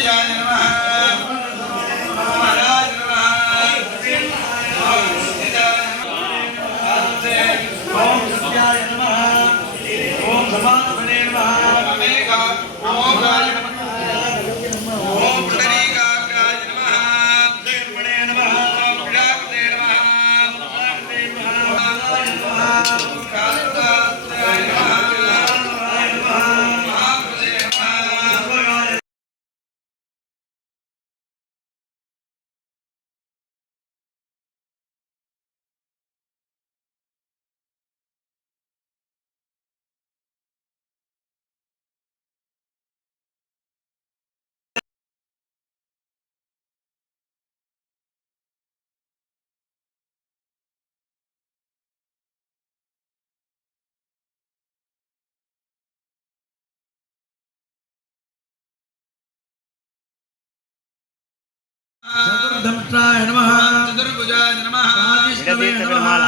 যায় না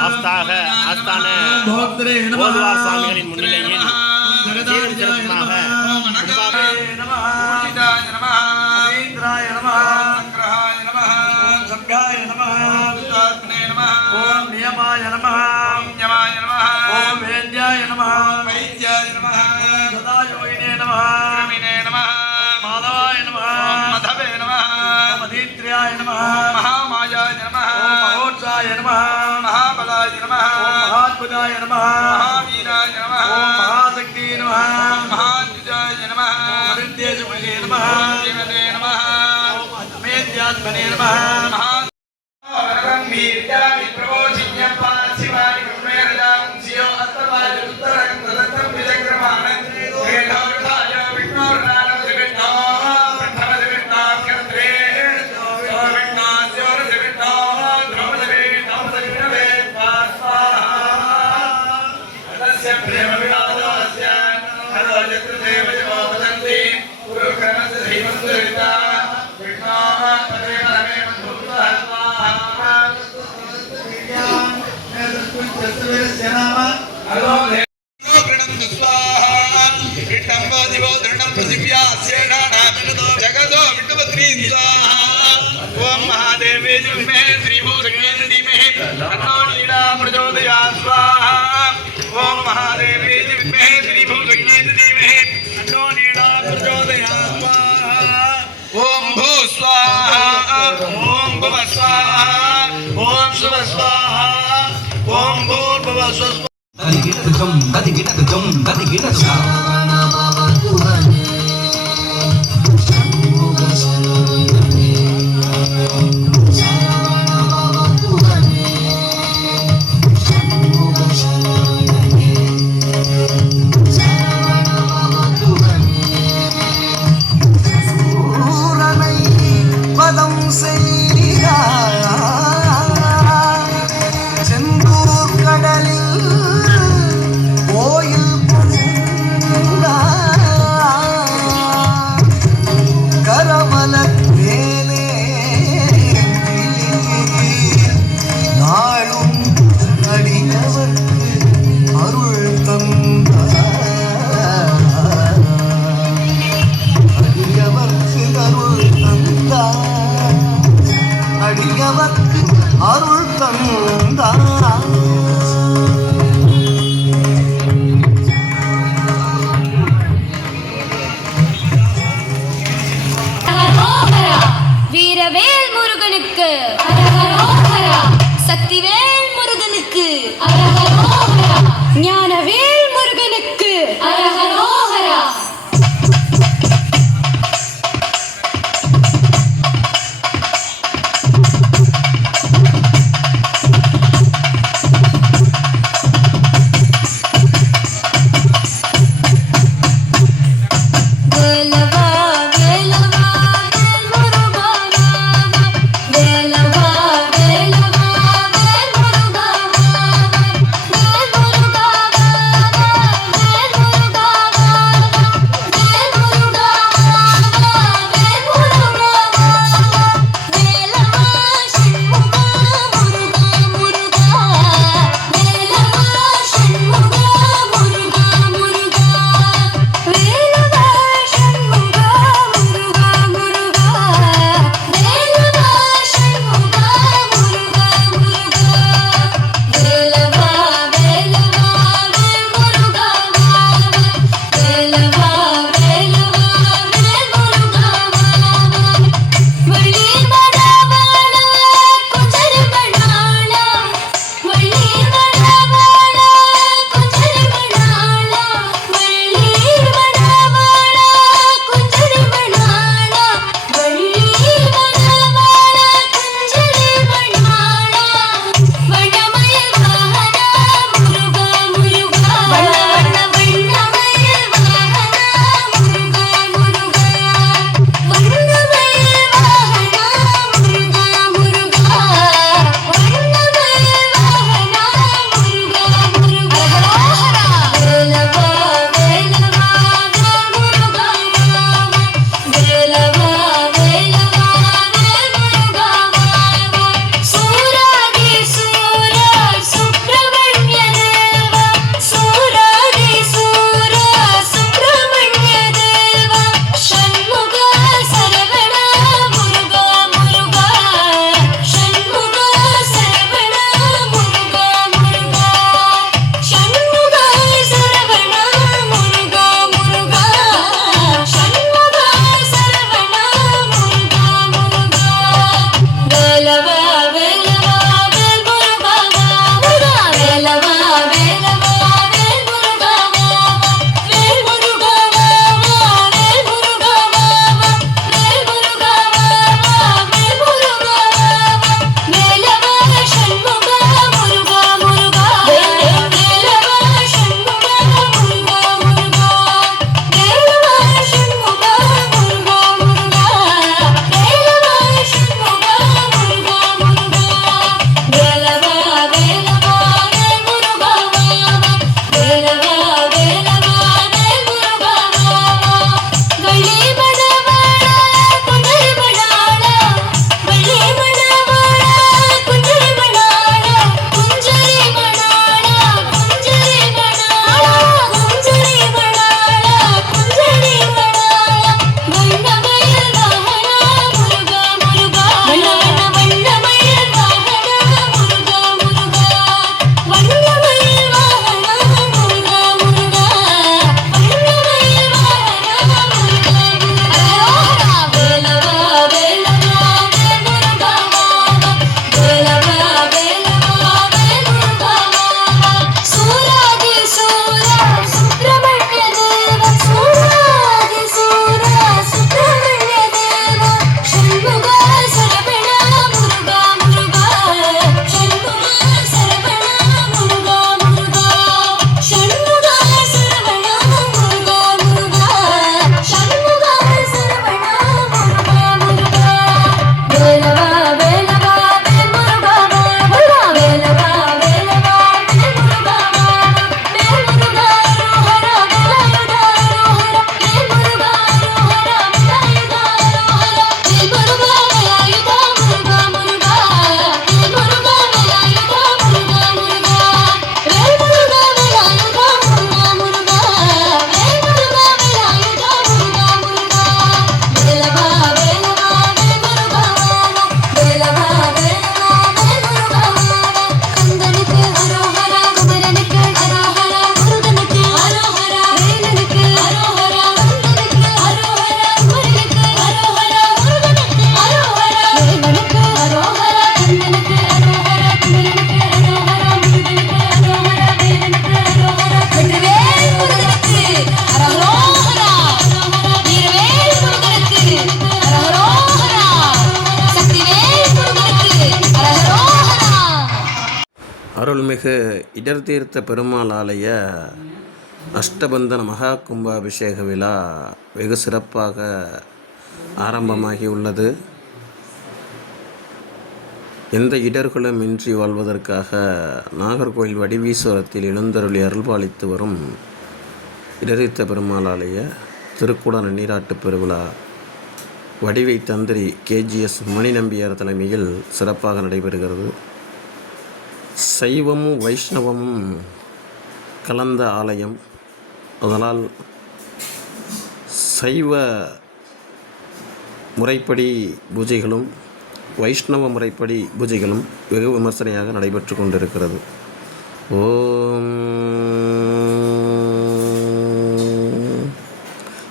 ஆஸ்தாக ஆஸ்தான போதுவார் சுவாமிகளின் முன்னிலையில் சீரும் சிறப்புமாக ஓம் நியமாய நம ஓம் வேந்தியாய நம నమ మహావీరాయ నమ ఓం మహాశక్తి నమ మహాద్యుజాయ నమ श्रीजन्मे श्रीभूषगेन्द्रीमहे तन्नो लीला प्रचोदया स्वाहा ओम महादेवे विद्महे श्रीभूषगेन्द्रीमहे तन्नो लीला प्रचोदया स्वाहा ओम भू स्वाहा ओम भुव स्वाहा ओम शुभ स्वाहा ओम भूर्भुव स्वस्व गदिगिडगजं गदिगिडगजं गदिगिडगजं வீரவேல் முருகனுக்கு. சக்திவேல் முருகனுக்கு. ஞானவேல் அருள்மிகு இடர் தீர்த்த பெருமாள் ஆலய அஷ்டபந்தன மகா கும்பாபிஷேக விழா வெகு சிறப்பாக ஆரம்பமாகி உள்ளது. எந்த இடர்களும் இன்றி வாழ்வதற்காக நாகர்கோவில் வடிவீஸ்வரத்தில் எழுந்தருளி அருள்பாலித்து வரும் இடரித்த பெருமாள் ஆலய திருக்குடன நீராட்டு பெருவிழா வடிவை தந்திரி கேஜிஎஸ் மணிநம்பியார் தலைமையில் சிறப்பாக நடைபெறுகிறது. சைவமும் வைஷ்ணவமும் கலந்த ஆலயம். அதனால் சைவ முறைப்படி பூஜைகளும் வைஷ்ணவ முறைப்படி பூஜைகளும் வெகு விமர்சனையாக நடைபெற்று கொண்டிருக்கிறது. ஓம்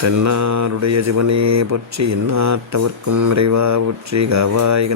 தென்னாருடைய சிவனே பற்றி இன்னாட்டவர்க்கும் இறைவா பற்றி காவாய்